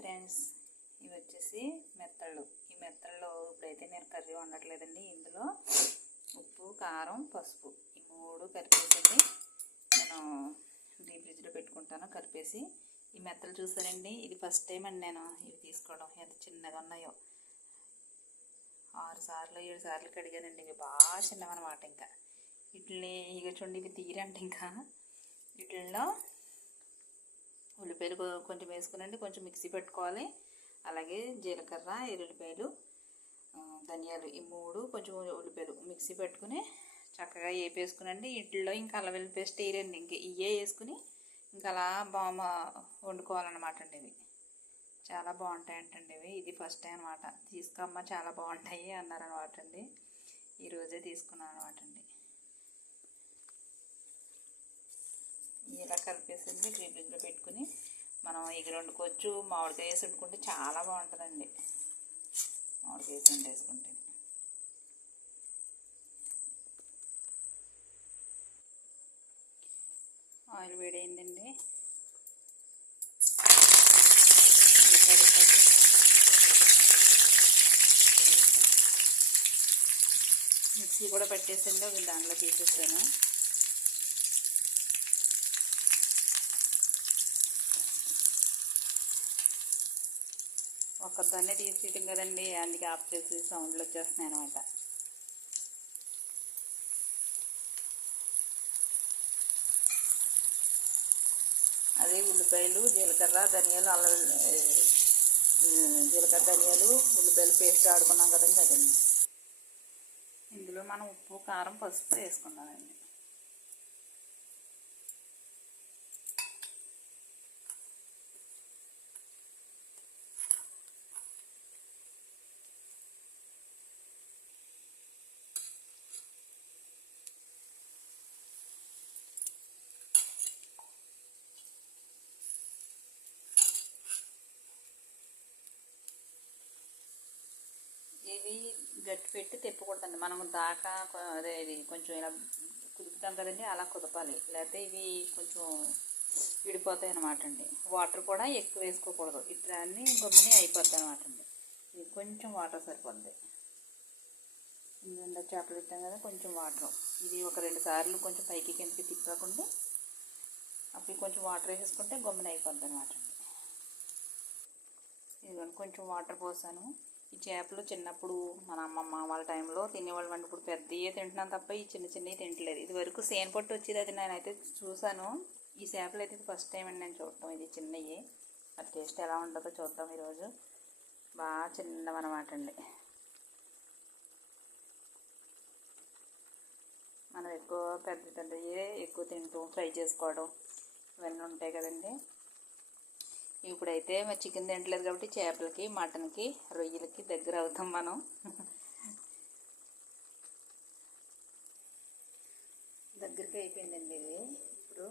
Friends, ఇవి వచ్చేసి మెత్తళ్ళు. ఈ మెత్తళ్ళు ఇప్పుడైతే నేను కర్రీ వండట్లేదండి. ఇందులో ఉప్పు, కారం, పసుపు ఈ మూడు కలిపేసి నేను డీప్ ఫ్రిడ్జ్లో పెట్టుకుంటాను. కలిపేసి ఈ మెత్తలు చూసారండి, ఇది ఫస్ట్ టైం అండి నేను ఇవి తీసుకోవడం. ఎంత చిన్నగా ఉన్నాయో 6 సార్లు 7 సార్లు కడిగానండి. ఇవి బాగా చిన్నవన్నమాట. ఇంకా వీటిని ఇక చూడండి, ఇవి తీరంటే ఇంకా వీటిల్లో ఉల్లిపాయలు కొంచెం వేసుకునండి, కొంచెం మిక్సీ పెట్టుకోవాలి. అలాగే జీలకర్ర, ఎల్లుల్లిపాయలు, ధనియాలు ఈ మూడు కొంచెం ఉల్లిపాయలు మిక్సీ పెట్టుకుని చక్కగా వేపేసుకునండి. వీటిల్లో ఇంకా అల్లం వెల్లుల్లి పేస్ట్ వేయరండి, ఇంక ఇవే వేసుకుని ఇంకా అలా వండుకోవాలన్నమాట అండి. ఇవి చాలా బాగుంటాయంటండి. ఇది ఫస్ట్ టైం అనమాట. తీసుకోమ్మా చాలా బాగుంటాయి అన్నారనమాట అండి. ఈరోజే తీసుకున్నాను అనమాట అండి. ఇలా కలిపేసింది డీప్ ఫ్రిడ్జ్లో పెట్టుకుని మనం ఇక వండుకోవచ్చు. మామిడికాయ వేసి వండుకుంటే చాలా బాగుంటుందండి. మామిడికాయ వేసి వండేసుకుంటే ఆయిల్ వేడైందండి. మిక్సీ కూడా పెట్టేసింది, ఒక దాంట్లో తీసేస్తాను. ఒక్కదాన్నే తీసేయటం కదండి, అందుకే ఆఫ్ చేసి సౌండ్లు వచ్చేస్తున్నాయి అనమాట. అదే ఉల్లిపాయలు, జీలకర్ర, ధనియాలు, జీలకర్ర, ధనియాలు, ఉల్లిపాయలు పేస్ట్ ఆడుకున్నాం కదండి, అదండి. ఇందులో మనం ఉప్పు, కారం, పసుపు వేసుకున్నామండి. ఇవి గట్టి పెట్టి తిప్పకూడదండి. మనం దాకా అదే ఇది కొంచెం ఇలా కుదుపుతాం కదండి, అలా కుదపాలి. లేకపోతే ఇవి కొంచెం విడిపోతాయి అన్నమాట అండి. వాటర్ కూడా ఎక్కువ వేసుకోకూడదు, ఇట్లన్నీ గమ్ముని అయిపోద్ది అనమాట అండి. ఇది కొంచెం వాటర్ సరిపోద్ది. ఇందులో చేపలు పెట్టాం కదా, కొంచెం వాటర్. ఇది ఒక 2 సార్లు కొంచెం పైకి కిందకి తిప్పకుండా అప్పుడు కొంచెం వాటర్ వేసేసుకుంటే గమ్మున అయిపోద్ది అనమాట అండి. ఇదిగోండి కొంచెం వాటర్ పోసాను. ఈ చేపలు చిన్నప్పుడు మన అమ్మమ్మ వాళ్ళ టైంలో తినేవాళ్ళు అండి. ఇప్పుడు పెద్దవి తింటున్నాను తప్ప ఈ చిన్న చిన్నవి తింటలేదు. ఇది వరకు సేను పట్టు వచ్చేది, అది నేనైతే చూసాను. ఈ చేపలు అయితే ఫస్ట్ టైం అండి నేను చూడటం. ఇది చిన్నవి, అది టేస్ట్ ఎలా ఉంటుందో చూద్దాం ఈరోజు. బాగా చిన్నవన్నమాట అండి. మనం ఎక్కువ పెద్ద పెద్దవి ఎక్కువ తింటూ ఫ్రై చేసుకోవడం ఇవన్నీ ఉంటాయి కదండి. ఇప్పుడైతే మరి చికెన్ తింటలేదు కాబట్టి చేపలకి, మటన్కి, రొయ్యలకి దగ్గర అవుతాం మనం. దగ్గరికి అయిపోయిందండి ఇది. ఇప్పుడు